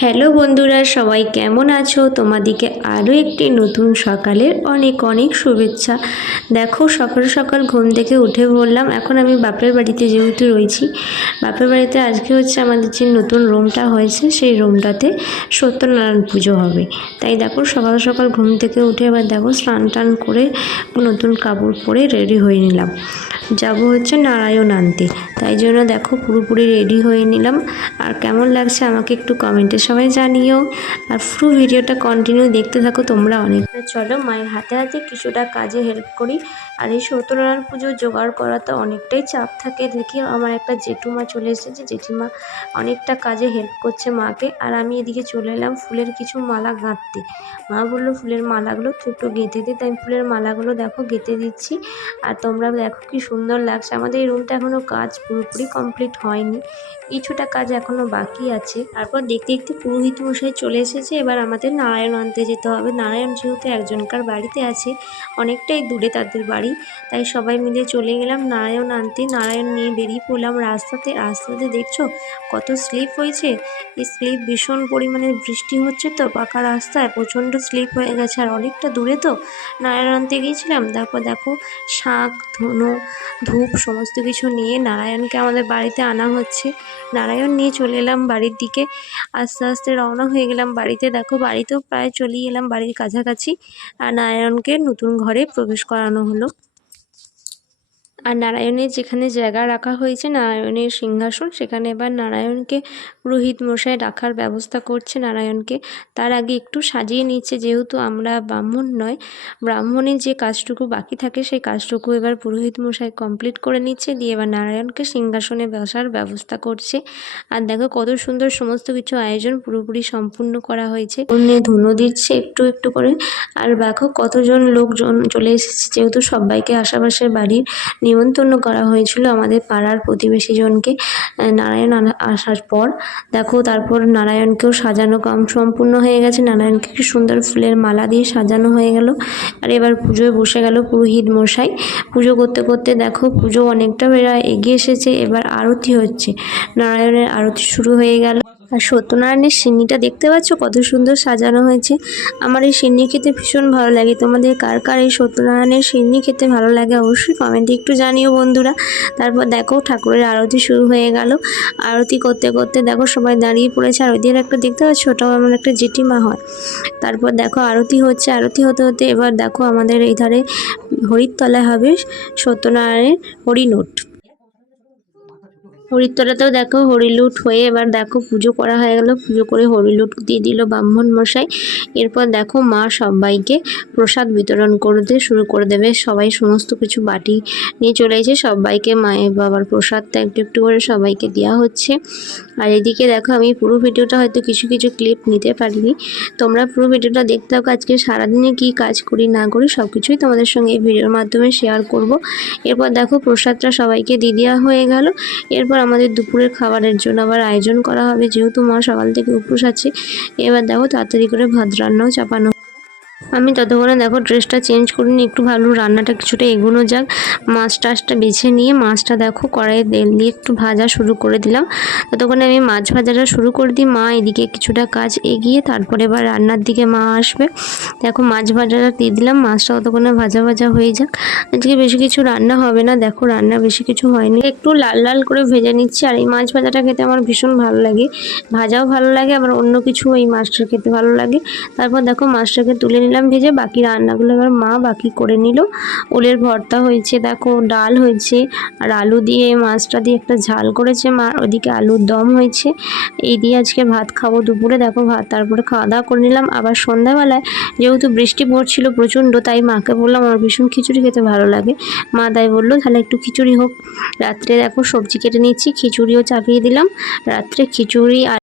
Hello বন্ধুরা, সবাই কেমন আছো? তোমাদিকে আরও একটি নতুন সকালের অনেক অনেক শুভেচ্ছা। দেখো, সকাল সকাল ঘুম থেকে উঠে বললাম, এখন আমি বাপের বাড়িতে যেহেতু রয়েছি, বাপের বাড়িতে আজকে হচ্ছে আমাদের যে নতুন রুমটা হয়েছে সেই রুমটাতে সত্যনারায়ণ পুজো হবে। তাই দেখো, সকাল সকাল ঘুম থেকে উঠে এবার দেখো স্নান টান করে নতুন কাপড় পরে রেডি হয়ে নিলাম, যাব হচ্ছে নারায়ণ আনতে। তাই জন্য দেখো পুরোপুরি রেডি হয়ে নিলাম। আর কেমন লাগছে আমাকে একটু কমেন্টে সবাই জানিও, আর পুরো ভিডিওটা কন্টিনিউ দেখতে থাকো তোমরা অনেক। চলো মায়ের হাতে হাতে কিছুটা কাজে হেল্প করি। আর এই সত্যনারায়ণ পুজো জোগাড় করা তো অনেকটাই চাপ থাকে। দেখি আমার একটা জেঠুমা চলে এসেছে, জেঠিমা অনেকটা কাজে হেল্প করছে মাকে। আর আমি এদিকে চলে এলাম ফুলের কিছু মালা গাঁথতে। মা বললো ফুলের মালাগুলো একটু গেঁথে দিই, তাই ফুলের মালাগুলো দেখো গেঁথে দিচ্ছি। আর তোমরা দেখো কি সুন্দর লাগছে। আমাদের এই রুমটা এখনও কাজ পুরোপুরি কমপ্লিট হয়নি, কিছুটা কাজ এখনও বাকি আছে। তারপর দেখতে দেখতে পুরোহিত মশাই চলে এসেছে। এবার আমাদের নারায়ণ আনতে যেতে হবে। নারায়ণ যেহেতু একজনকার বাড়িতে আছে, অনেকটাই দূরে তাদের বাড়ি, তাই সবাই মিলে চলে গেলাম নারায়ণ আনতে। নারায়ণ নিয়ে বেরিয়ে পড়লাম রাস্তাতে। রাস্তাতে দেখছো কত স্লিপ হয়েছে। এই স্লিপ ভীষণ পরিমাণে বৃষ্টি হচ্ছে তো, পাকা রাস্তায় প্রচণ্ড স্লিপ হয়ে গেছে। আর অনেকটা দূরে তো নারায়ণ আনতে গিয়েছিলাম। তারপর দেখো শাঁখ, ধুনো, ধূপ সমস্ত কিছু নিয়ে নারায়ণকে আমাদের বাড়িতে আনা হচ্ছে। নারায়ণ নিয়ে চলে এলাম বাড়ির দিকে। আস্তে আস্তে রওনা হয়ে গেলাম বাড়িতে। দেখো বাড়িতেও প্রায় চলেই এলাম, বাড়ির কাছাকাছি। আর নারায়ণকে নতুন ঘরে প্রবেশ করানো হলো। আর নারায়ণের যেখানে জায়গা রাখা হয়েছে, নারায়ণের সিংহাসন, সেখানে এবার নারায়ণকে পুরোহিত মশাই রাখার ব্যবস্থা করছে। নারায়ণকে তার আগে একটু সাজিয়ে নিচ্ছে, যেহেতু আমরা ব্রাহ্মণ নয়, ব্রাহ্মণের যে কাজটুকু বাকি থাকে সেই কাজটুকু এবার পুরোহিত মশাই কমপ্লিট করে নিচ্ছে, দিয়ে এবার নারায়ণকে সিংহাসনে বসার ব্যবস্থা করছে। আর দেখো কত সুন্দর সমস্ত কিছু আয়োজন পুরোপুরি সম্পূর্ণ করা হয়েছে। অন্যে ধুনো দিচ্ছে একটু একটু করে। আর দেখো কতজন লোকজন চলে এসেছে, যেহেতু সবাইকে আশেপাশের বাড়ির নিমন্ত্রণ করা হয়েছিল আমাদের পাড়ার প্রতিবেশীজনকে। নারায়ণ আসার পর দেখো তারপর নারায়ণকেও সাজানো কাম সম্পূর্ণ হয়ে গেছে। নারায়ণকে কি সুন্দর ফুলের মালা দিয়ে সাজানো হয়ে গেল। আর এবার পুজোয় বসে গেল পুরোহিত মশাই। পুজো করতে করতে দেখো পুজো অনেকটা এগিয়ে এসেছে। এবার আরতি হচ্ছে, নারায়ণের আরতি শুরু হয়ে গেল। আর সত্যনারায়ণের সিন্নিটা দেখতে পাচ্ছ কত সুন্দর সাজানো হয়েছে। আমার এই সিন্নি খেতে ভীষণ ভালো লাগে। তোমাদের কার কার এই সত্যনারায়ণের সিন্নি খেতে ভালো লাগে অবশ্যই কমেন্টে একটু জানিও বন্ধুরা। তারপর দেখো ঠাকুরের আরতি শুরু হয়ে গেল। আরতি করতে করতে দেখো সবাই দাঁড়িয়ে পড়েছে। আর ওইদিকে একটা দেখতে পাচ্ছ, ওটাও আমার একটা জেঠিমা হয়। তারপর দেখো আরতি হচ্ছে, আরতি হতে হতে এবার দেখো আমাদের এই ধারে হরিতলায় হবে সত্যনারায়ণের হরিনোট। হরিতলাতেও দেখো হরিলুট হয়ে এবার দেখো পুজো করা হয়ে গেল। পুজো করে হরিলুট দিয়ে দিল ব্রাহ্মণ মশাই। এরপর দেখো মা সবাইকে প্রসাদ বিতরণ করতে শুরু করে দেবে। সবাই সমস্ত কিছু বাটি নিয়ে চলে এসে সবাইকে মায়ের বাবার প্রসাদটা একটু একটু করে সবাইকে দেওয়া হচ্ছে। আর এদিকে দেখো আমি পুরো ভিডিওটা হয়তো কিছু কিছু ক্লিপ নিতে পারিনি, তোমরা পুরো ভিডিওটা দেখতে থাকো। আজকে সারাদিনে কি কাজ করি না করি সব কিছুই তোমাদের সঙ্গে এই ভিডিওর মাধ্যমে শেয়ার করব। এরপর দেখো প্রসাদটা সবাইকে দিয়ে দেওয়া হয়ে গেল। এরপর আমাদের দুপুরের খাবারের জন্য আবার আয়োজন করা হবে, যেহেতু মা সকাল থেকে উপোস আছে। এবার দেখো তাড়াতাড়ি করে ভাত রান্নাও চাপানো। আমি ততক্ষণে দেখো ড্রেসটা চেঞ্জ করিনি, একটু ভালো রান্নাটা কিছুটা এগোনো যাক। মাছ টাছটা বেছে নিয়ে মাছটা দেখো কড়াইয়ে তেল দিয়ে একটু ভাজা শুরু করে দিলাম। ততক্ষণে আমি মাছ ভাজাটা শুরু করে দিই। মা এদিকে কিছুটা কাজ এগিয়ে তারপরে এবার রান্নার দিকে মা আসবে। দেখো মাছ ভাজাটা দিয়ে দিলাম, মাছটা ততক্ষণে ভাজা ভাজা হয়ে যাক। আজকে বেশি কিছু রান্না হবে না, দেখো রান্না বেশি কিছু হয়নি, একটু লাল লাল করে ভেজে নিচ্ছি। আর এই মাছ ভাজাটা খেতে আমার ভীষণ ভালো লাগে, ভাজাও ভালো লাগে, আবার অন্য কিছু এই মাছটা খেতে ভালো লাগে। তারপর দেখো মাছটাকে তুলে নিলাম ভেজে। বাকি রান্নাগুলো এবার মা বাকি করে নিল। ওলের ভর্তা হয়েছে, দেখো ডাল হয়েছে, আর আলু দিয়ে মাছটা দিয়ে একটা ঝাল করেছে মা। ওদিকে আলুর দম হয়েছে। এই দিয়ে আজকে ভাত খাবো দুপুরে। দেখো ভাত তারপরে খাওয়া দাওয়া করে নিলাম। আবার সন্ধ্যাবেলায় যেহেতু বৃষ্টি পড়ছিল প্রচণ্ড, তাই মাকে বললাম আমার ভীষণ খিচুড়ি খেতে ভালো লাগে। মা তাই বললো তাহলে একটু খিচুড়ি হোক। রাত্রে দেখো সবজি কেটে নিচ্ছি, খিচুড়িও চাপিয়ে দিলাম। রাত্রে খিচুড়ি আর